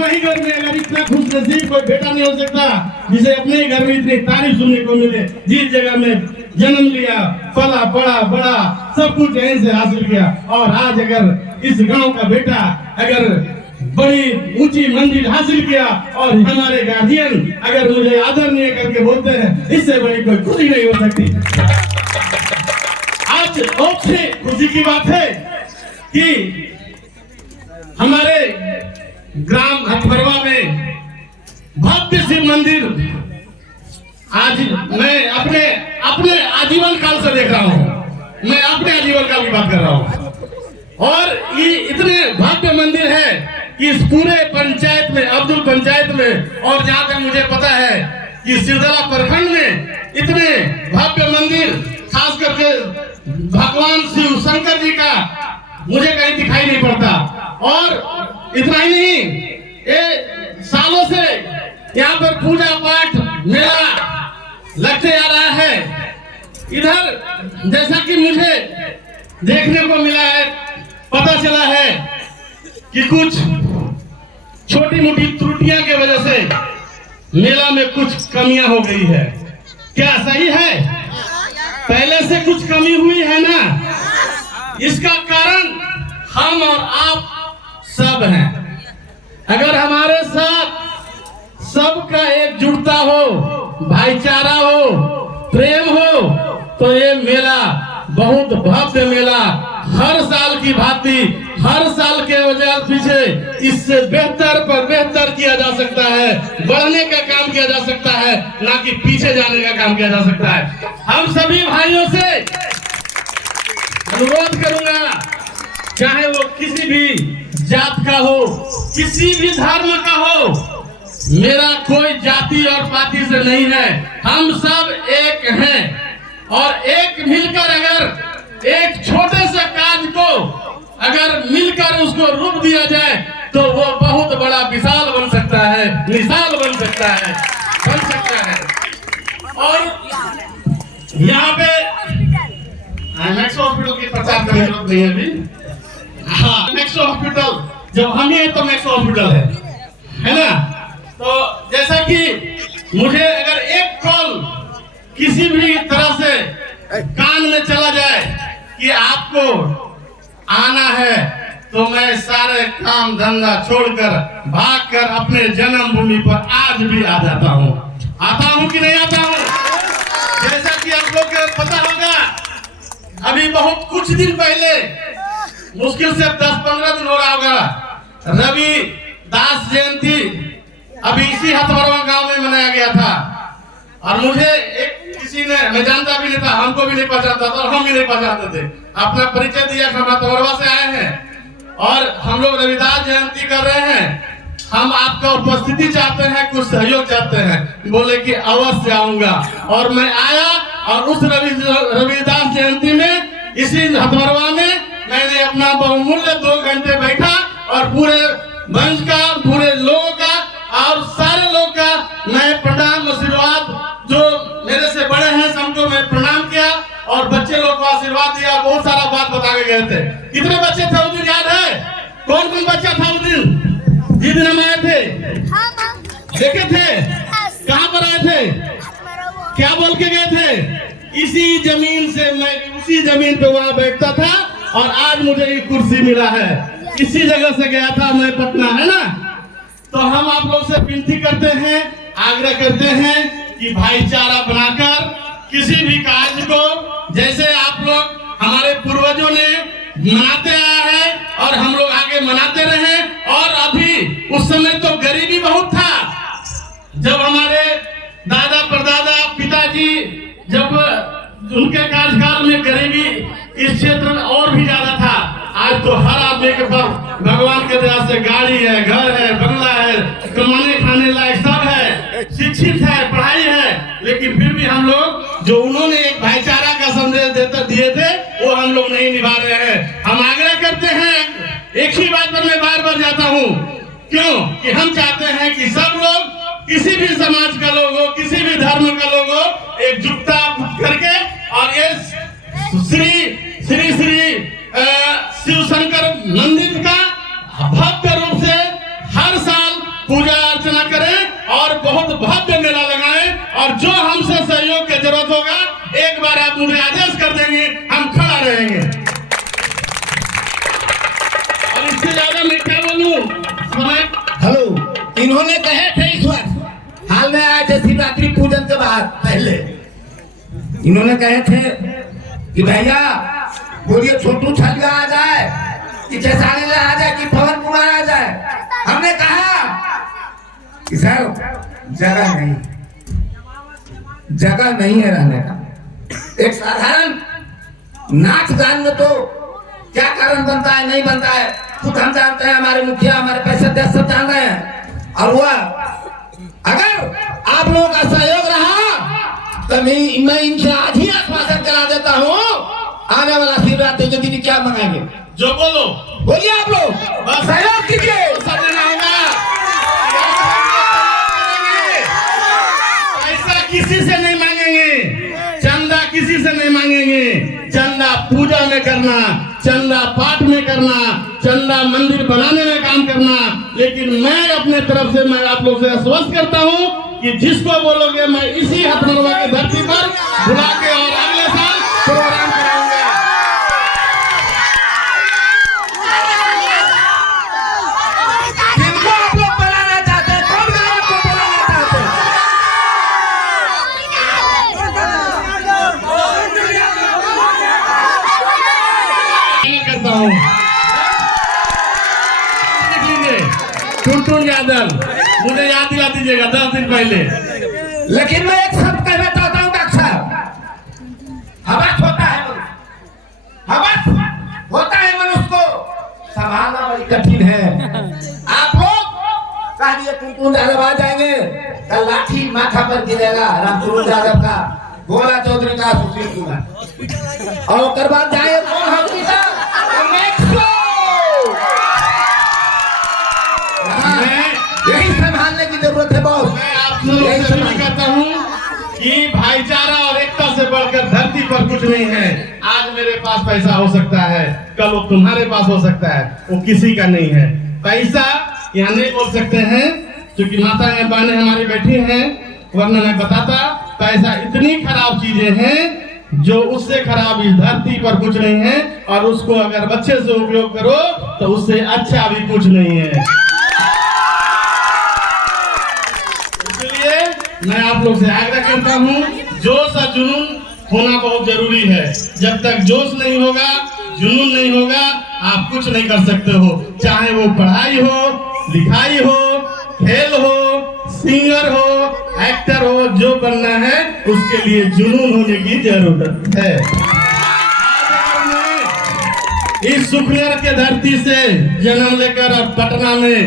अपना ही घर में अगर इतना खुश नसीब कोई बेटा नहीं हो सकता जिसे अपने ही घर में इतनी तारीफ सुनने को मिले, जिस जगह में जन्म लिया, पला पड़ा बड़ा सब कुछ यहीं से हासिल किया। और आज अगर इस गांव का बेटा अगर बड़ी ऊंची मंजिल हासिल किया और हमारे गार्जियन अगर मुझे आदरणीय करके बोलते हैं, इससे बड़ी कोई खुशी नहीं हो सकती। आज बहुत सी खुशी की बात है कि हमारे ग्राम हथमरवा में भव्य शिव मंदिर आज मैं अपने आजीवन काल से देख रहा हूँ। मैं अपने आजीवन काल की बात कर रहा हूँ। और ये इतने भव्य मंदिर है कि इस पूरे पंचायत में, अब्दुल पंचायत में, और जहाँ तक मुझे पता है कि सिरदला प्रखंड में इतने भव्य मंदिर, खास करके भगवान शिव शंकर जी का मुझे कहीं दिखाई नहीं पड़ता। और इतना ही नहीं, ये सालों से यहाँ पर पूजा पाठ मेला लगते आ रहा है। इधर जैसा कि मुझे देखने को मिला है, पता चला है कि कुछ छोटी मोटी त्रुटियां की वजह से मेला में कुछ कमियां हो गई है। क्या सही है? पहले से कुछ कमी हुई है ना? इसका कारण हम और आप सब हैं। अगर हमारे साथ सबका एकजुटता हो, भाईचारा हो, प्रेम हो, तो ये मेला बहुत भव्य मेला हर साल की भांति, हर साल के वजह पीछे इससे बेहतर पर बेहतर किया जा सकता है, बढ़ने का काम किया जा सकता है, ना कि पीछे जाने का काम किया जा सकता है। हम सभी भाइयों से अनुरोध करूंगा, चाहे वो किसी भी जात का हो, किसी भी धर्म का हो, मेरा कोई जाति और पाति से नहीं है। हम सब एक हैं और एक मिलकर अगर एक छोटे से कार्य को अगर मिलकर उसको रूप दिया जाए तो वो बहुत बड़ा विशाल बन सकता है, मिसाल बन सकता है, और यहाँ पे मैक्स हॉस्पिटल की प्रचार करने की जरूरत नहीं है अभी। हाँ, मैक्स हॉस्पिटल जब हम ही तो मैक्स हॉस्पिटल है ना? तो जैसा कि मुझे अगर एक कॉल किसी भी तरह से कान में चला जाए कि आपको आना है, तो मैं सारे काम धंधा छोड़कर भागकर अपने जन्मभूमि पर आज भी आ जाता हूँ। आता हूँ कि नहीं आता हूँ? जैसा कि आप लोग को पता होगा, अभी बहुत कुछ दिन पहले, मुश्किल से 10-15 दिन हो रहा होगा, रविदास जयंती अभी इसी हथमरवा गांव में मनाया गया था। और मुझे एक किसी ने, मैं जानता भी नहीं था, हमको भी नहीं पहचानता था और हम भी नहीं पहचानते थे, अपना परिचय दिया कि हम हथमरवा से आए हैं और हम लोग रविदास जयंती कर रहे हैं, हम आपका उपस्थिति चाहते हैं, कुछ सहयोग चाहते हैं। बोले कि अवश्य आऊंगा। और मैं आया और उस रविदास जयंती में इसी हथमरवा में मैंने अपना बहुमूल्य 2 घंटे बैठा और पूरे मंच का, पूरे लोगों का और सारे लोग का मैं प्रणाम, आशीर्वाद, जो मेरे से बड़े हैं सबको मैं प्रणाम किया और बच्चे लोग को आशीर्वाद दिया। बहुत सारा बात बता के गए थे। कितने बच्चे थे उस दिन याद है? कौन कौन बच्चा था उस दिन जिस दिन हम आए थे? देखे थे? कहाँ पर आए थे? क्या बोल के गए थे? इसी जमीन से, मैं उसी जमीन पे वहां बैठता था और आज मुझे ये कुर्सी मिला है। इसी जगह से गया था मैं, पटना, है ना? तो हम आप लोग से विनती करते हैं, आग्रह करते हैं कि भाईचारा बनाकर किसी भी कार्य को, जैसे आप लोग हमारे पूर्वजों ने मनाते आया है और हम लोग आगे मनाते रहे। और अभी उस समय तो गरीबी बहुत था, जब हमारे दादा परदादा पिताजी, जब उनके कार्यकाल में गरीबी इस क्षेत्र में और भी ज्यादा था। आज तो हर आदमी के पास भगवान के दया से गाड़ी है, घर है, बंगला है, कमाने खाने लायक सब है, शिक्षित है, पढ़ाई है, लेकिन फिर भी हम लोग जो उन्होंने एक भाईचारा का संदेश दिए थे वो हम लोग नहीं निभा रहे हैं। हम आग्रह करते हैं, एक ही बात पर मैं बार बार जाता हूँ, क्यों कि हम चाहते हैं कि सब लोग, किसी भी समाज का लोग हो, किसी भी धर्म का लोग हो, एकजुटता करके और ये श्री शिव शंकर मंदिर का भव्य रूप से हर साल पूजा अर्चना करें और बहुत भव्य मेला लगाएं, और जो हमसे सहयोग की जरूरत होगा एक बार आप मुझे आदेश कर देंगे, हम खड़ा रहेंगे। और इससे ज्यादा मैं क्या बोलूं? हेलो, इन्होंने कहे थे इस वर्ष हाल में आए थे शिवरात्रि पूजन के बाद पहले, इन्होंने कहे थे कि भैया बोलिए छोटू छलिया आ जाए कि खेसारी लाल आ जाए कि पवन कुमार आ जाए। हमने कहा कि सर जगह नहीं है रहने का। एक साधारण नाच गान में तो क्या कारण बनता है नहीं बनता है खुद हम जानते हैं, हमारे मुखिया हमारे पैसे सब जान रहे हैं। और वह अगर आप लोगों का सहयोग रहा तो मैं इनसे आज ही आश्वासन करा देता हूँ, आने वाला शिवरात्रि के दिन क्या मंगाएंगे जो बोलो बोलिए आप लोग बस सहयोग कीजिए। सब देना होगा। पैसा किसी से नहीं मांगेंगे, चंदा किसी से नहीं मांगेंगे। चंदा पूजा में करना, चंदा पाठ में करना, चंदा मंदिर बनाने में काम करना। लेकिन मैं अपने तरफ से मैं आप लोग से आश्वस्त करता हूँ कि जिसको बोलोगे मैं इसी हथमरवा की धरती पर बुला के और अगले साल प्रोग्राम कराऊंगा। जिनको आप लोग बुलाना चाहते हैं, कौन गायक को बुलाना चाहते हैं? करता हूँ टुनटुन यादव, मुझे याद दिला दीजिएगा 10 दिन पहले। लेकिन मैं एक शब्द कहना चाहता हूँ डॉक्टर साहब, हवस होता है मनुष्य को संभालना बड़ी कठिन है। आप लोग कह दिए टुनटुन यादव आ जाएंगे, कल लाठी माथा पर गिरेगा रामचंद्र यादव का, गोला चौधरी का, सुशील कुमार, और उसके बाद जाए कौन हॉस्पिटल यही संभालने की जरूरत है बहुत। मैं आप लोगों से भी कहता हूँ कि भाईचारा और एकता से बढ़कर धरती पर कुछ नहीं है। आज मेरे पास पैसा हो सकता है, कल वो तुम्हारे पास हो सकता है, वो किसी का नहीं है। पैसा यहाँ नहीं बोल सकते हैं क्योंकि माता बहनें हमारी बैठी हैं, वरना मैं बताता पैसा इतनी खराब चीजें हैं जो उससे खराब इस धरती पर कुछ नहीं है, और उसको अगर अच्छे से उपयोग करो तो उससे अच्छा भी कुछ नहीं है। मैं आप लोग से आग्रह करता हूँ, जोश और जुनून होना बहुत जरूरी है। जब तक जोश नहीं होगा, जुनून नहीं होगा, आप कुछ नहीं कर सकते हो। चाहे वो पढ़ाई हो, लिखाई हो, खेल हो, सिंगर हो, एक्टर हो, जो बनना है उसके लिए जुनून होने की जरूरत है। इस सुखनर के धरती से जन्म लेकर और पटना में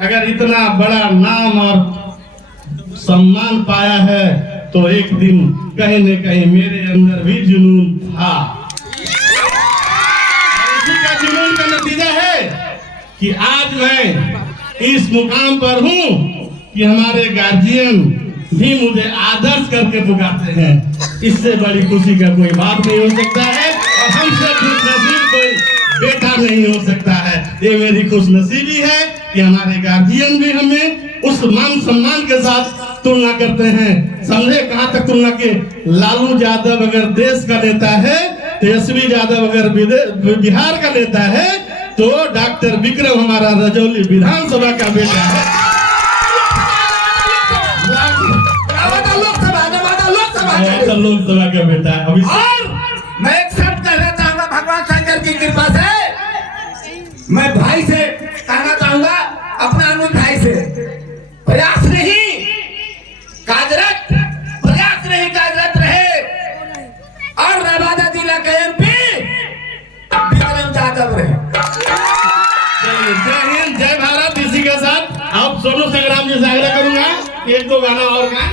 अगर इतना बड़ा नाम और सम्मान पाया है तो एक दिन कहीं न कहीं मेरे अंदर भी जुनून था। इसी का जुनून का नतीजा है कि आज मैं इस मुकाम पर हूँ कि हमारे गार्जियन भी मुझे आदर्श करके पुकारते हैं। इससे बड़ी खुशी का कोई बात नहीं हो सकता है, और हमसे खुशनसीब कोई बेटा नहीं हो सकता है। ये मेरी खुशनसीबी है कि हमारे गार्जियन भी हमें उस मान सम्मान के साथ तुलना करते हैं। समझे कहाँ तक तुलना के? लालू यादव अगर देश का नेता है, तेजस्वी यादव अगर बिहार का नेता है, तो डॉक्टर विक्रम हमारा रजौली विधानसभा का बेटा है। लोकसभा का बेटा है। और मैं एक शब्द कहना चाहूंगा, भगवान शंकर की कृपा से मैं भाई से कहना चाहूंगा, अपने अनुज भाई से, प्रयास नहीं कार्यरत रहे, और नवादा जिला के MP विक्रम यादव रहे। जय हिंद, जय भारत। इसी के साथ आप सोनू संग्राम जी से आग्रह करूंगा एक दो गाना और गाएं।